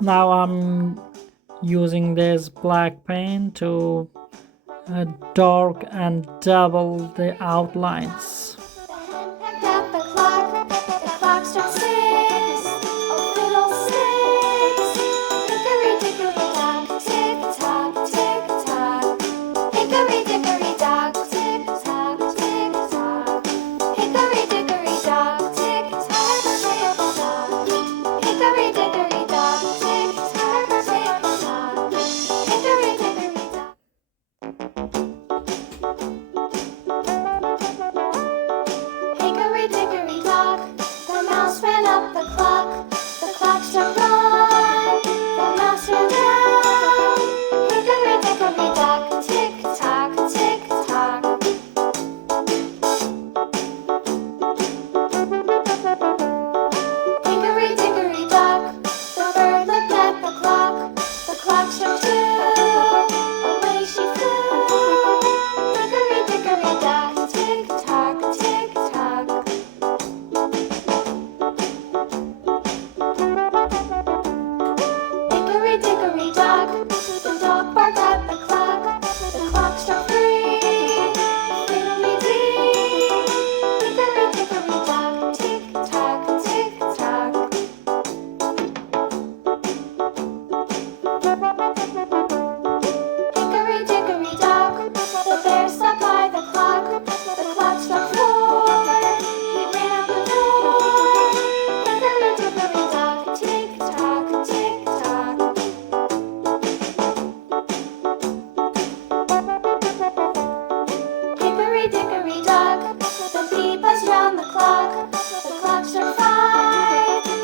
Now I'm using this black pen to dark and double the outlines. The hen pecked at the clock struck 6. Oh, fiddle sticks! Hickory dickory dock, tick tock, tick tock. Hickory dickory dock, tick tock, tick tock. Hickory dickory dock, tick tock, tick tock. Hickory dickory dock, tick tock, tick tock. Hickory dickory dock. Hickory dickory dock, the mouse ran up the clock. The clock struck 1. The mouse ran down. Hickory dickory dock, tick tock, tick tock. Hickory dickory dock, the bird looked at the clock. The clock struck 2. Away she flew. Hickory dickory dock, tick tock, tick tock. Hickory dickory dock, the dog barked at the clock. The clock struck 3. Fiddly-dee. Hickory dickory dock, tick tock, tick tock. Hickory dickory dock, the bear sat by the clock. The clock struck 4. He ran out the door. Hickory dickory dock, tick tock, tick tock. Hickory dickory dock, the bee buzzed round the clock. The clock struck 5.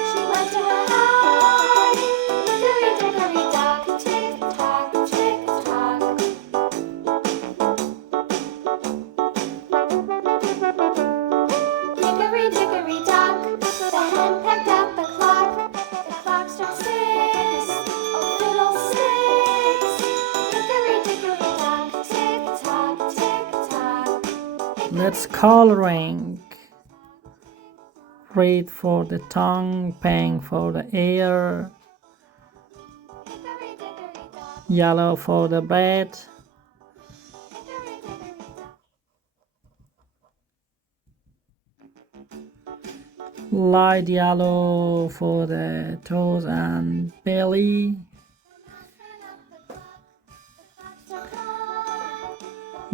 She went to her hive. Hickory dickory dock, tick tock, tick tock. Hickory dickory dock, the hen pecked at the clock. The clock struck 6. Oh, fiddle sticks! Hickory dickory dock, tick tock, tick tock. Let's coloring. Red for the tongue, pink for the ear, Hickory dickory dock, yellow for the bread, hickory dickory dock. light yellow for the toes and belly,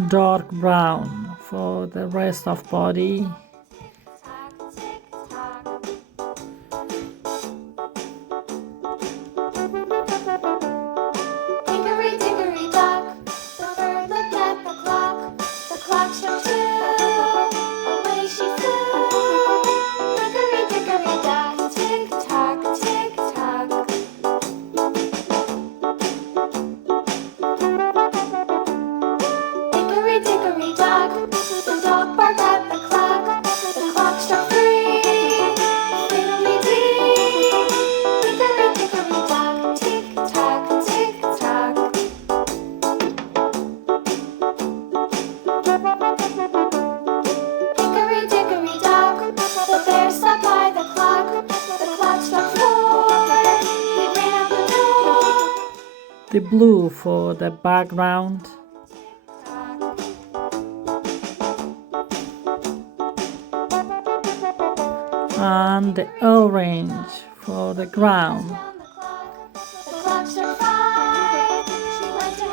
dark brown for the rest of body, Hickory dickory dock, the bird looked at the clock. The clock struck 2. Away she flew. Hickory dickory dock, tick tock, tick tock. Hickory dickory dock, the dog barked at the clock. The clock struck 3. Fiddly-dee. Hickory dickory dock, tick tock, tick tock. Hickory dickory dock, the bear sat by the clock. The clock struck 4. He ran out the door. the blue for the background, and the orange for the ground. The clock struck 5.